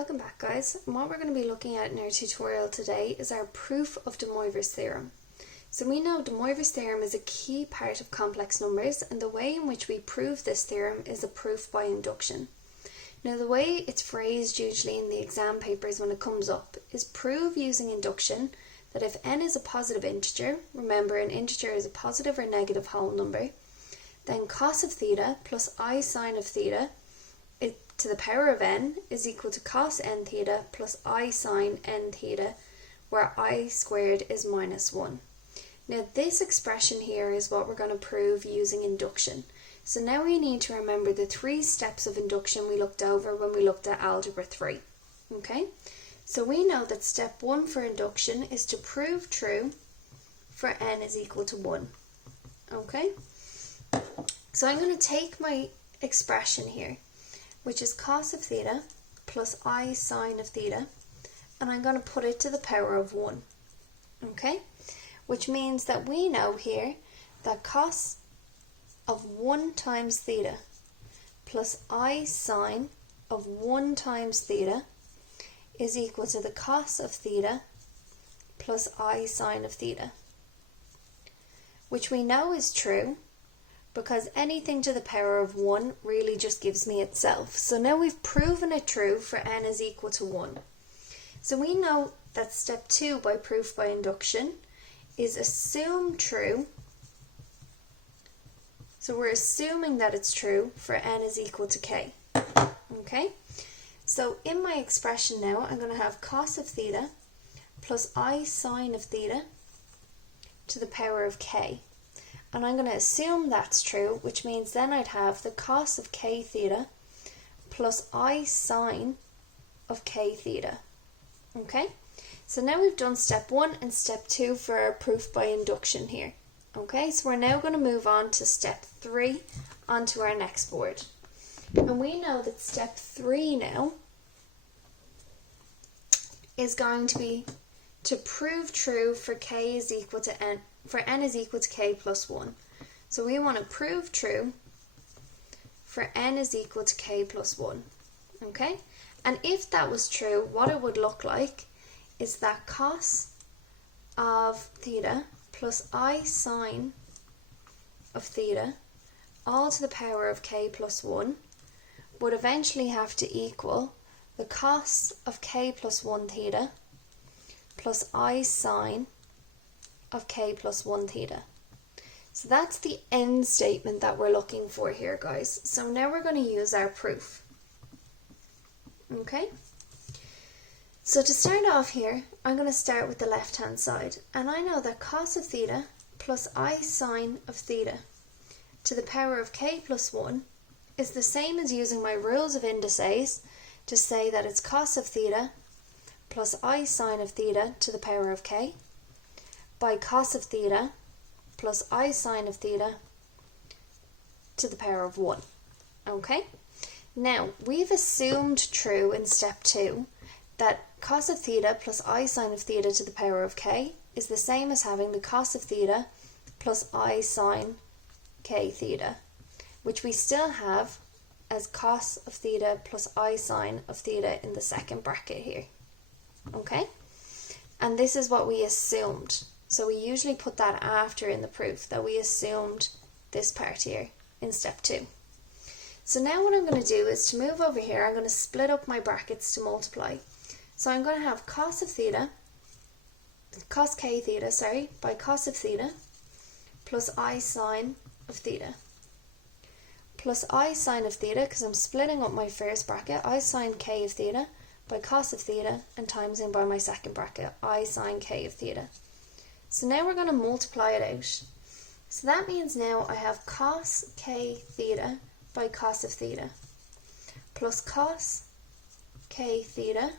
Welcome back, guys, and what we're going to be looking at in our tutorial today is our proof of DeMoivre's theorem. So we know DeMoivre's theorem is a key part of complex numbers, and the way in which we prove this theorem is a proof by induction. Now the way it's phrased usually in the exam papers when it comes up is prove using induction that if n is a positive integer, remember an integer is a positive or negative whole number, then cos of theta plus I sine of theta to the power of n is equal to cos n theta plus I sine n theta, where I squared is minus 1. Now this expression here is what we're going to prove using induction. So now we need to remember the 3 steps of induction we looked over when we looked at algebra 3. Okay, so we know that step 1 for induction is to prove true for n is equal to 1. Okay, so I'm going to take my expression here, which is cos of theta plus I sine of theta, and I'm going to put it to the power of 1. Okay, which means that we know here that cos of 1 times theta plus I sine of 1 times theta is equal to the cos of theta plus I sine of theta, which we know is true because anything to the power of 1 really just gives me itself. So now we've proven it true for n is equal to 1. So we know that step 2 by proof by induction is assume true. So we're assuming that it's true for n is equal to k. Okay, so in my expression now I'm going to have cos of theta plus I sine of theta to the power of k. And I'm going to assume that's true, which means then I'd have the cos of k theta plus I sine of k theta. Okay, so now we've done step 1 and step 2 for our proof by induction here. Okay, so we're now going to move on to step 3 onto our next board. And we know that step 3 now is going to be to prove true for k is equal to n, for n is equal to k plus 1. So we want to prove true for n is equal to k plus 1. Okay? And if that was true, what it would look like is that cos of theta plus I sine of theta all to the power of k plus 1 would eventually have to equal the cos of k plus 1 theta plus I sine of k plus 1 theta. So that's the end statement that we're looking for here, guys. So now we're going to use our proof. Okay, so to start off here, I'm going to start with the left hand side, and I know that cos of theta plus I sine of theta to the power of k plus 1 is the same as using my rules of indices to say that it's cos of theta plus I sine of theta to the power of k by cos of theta plus I sine of theta to the power of 1. Okay, now we've assumed true in step 2 that cos of theta plus I sine of theta to the power of k is the same as having the cos of theta plus I sine k theta, which we still have as cos of theta plus I sine of theta in the second bracket here. Okay, and this is what we assumed. So we usually put that after in the proof, that we assumed this part here in step 2. So now what I'm going to do is to move over here, I'm going to split up my brackets to multiply. So I'm going to have cos of theta, cos k theta, sorry, by cos of theta plus I sine of theta plus I sine of theta, because I'm splitting up my first bracket, I sine k of theta by cos of theta and times in by my second bracket, I sine k of theta. So now we're going to multiply it out. So that means now I have cos k theta by cos of theta plus cos k theta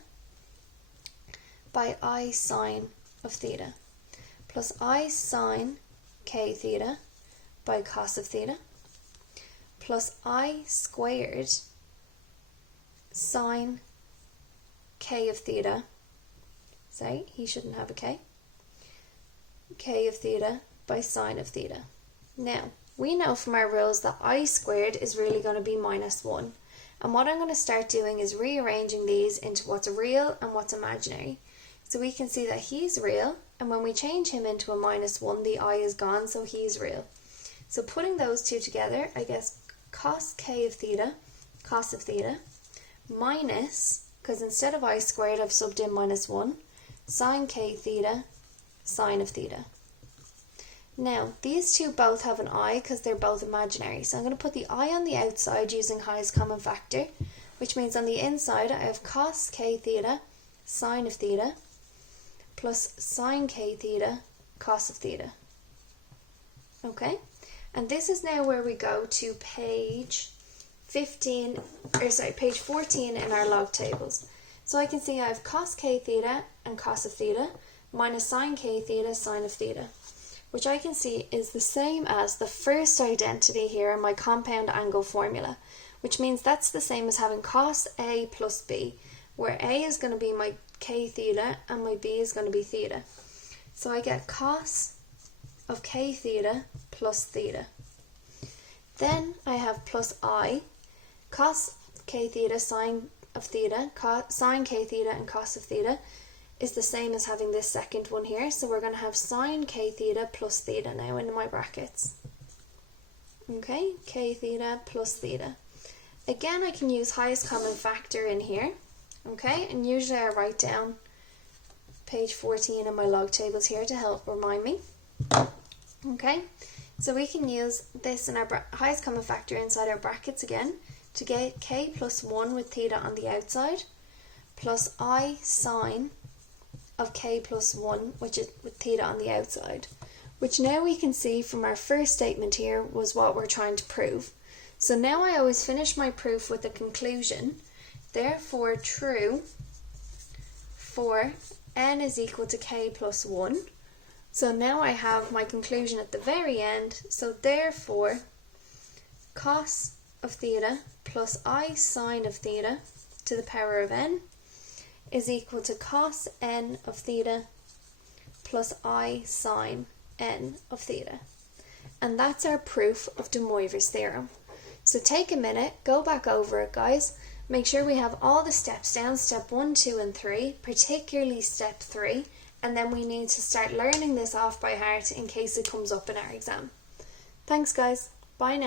by I sine of theta plus I sine k theta by cos of theta plus I squared sine k of theta, sorry, he shouldn't have a k of theta by sine of theta. Now, we know from our rules that I squared is really going to be minus 1, And what I'm going to start doing is rearranging these into what's real and what's imaginary. So we can see that he's real, and when we change him into a -1, the I is gone, so he's real. So putting those two together, I guess cos k of theta, cos of theta, minus, because instead of I squared I've subbed in -1, sine k theta, sine of theta. Now, these two both have an I because they're both imaginary. So I'm going to put the I on the outside using highest common factor, which means on the inside I have cos k theta, sine of theta, plus sine k theta, cos of theta. Okay? And this is now where we go to page 14 in our log tables. So I can see I have cos k theta and cos of theta minus sine k theta, sine of theta, which I can see is the same as the first identity here in my compound angle formula, which means that's the same as having cos A plus B, where A is going to be my k theta and my B is going to be theta. So I get cos of k theta plus theta. Then I have plus I, cos k theta, sine of theta, sine k theta and cos of theta is the same as having this second one here. So we're going to have sine k theta plus theta now in my brackets. Okay, k theta plus theta. Again, I can use highest common factor in here. Okay, and usually I write down page 14 in my log tables here to help remind me. Okay, so we can use this in our highest common factor inside our brackets again to get k plus 1 with theta on the outside, plus I sine of k plus 1, which is with theta on the outside, which now we can see from our first statement here was what we're trying to prove. So now I always finish my proof with a conclusion. Therefore, true for n is equal to k plus 1. So now I have my conclusion at the very end. So therefore, cos of theta plus I sine of theta to the power of n is equal to cos n of theta plus I sine n of theta. And that's our proof of DeMoivre's theorem. So take a minute, go back over it, guys. Make sure we have all the steps down, step 1, 2 and 3, particularly step 3, and then we need to start learning this off by heart in case it comes up in our exam. Thanks guys, bye now.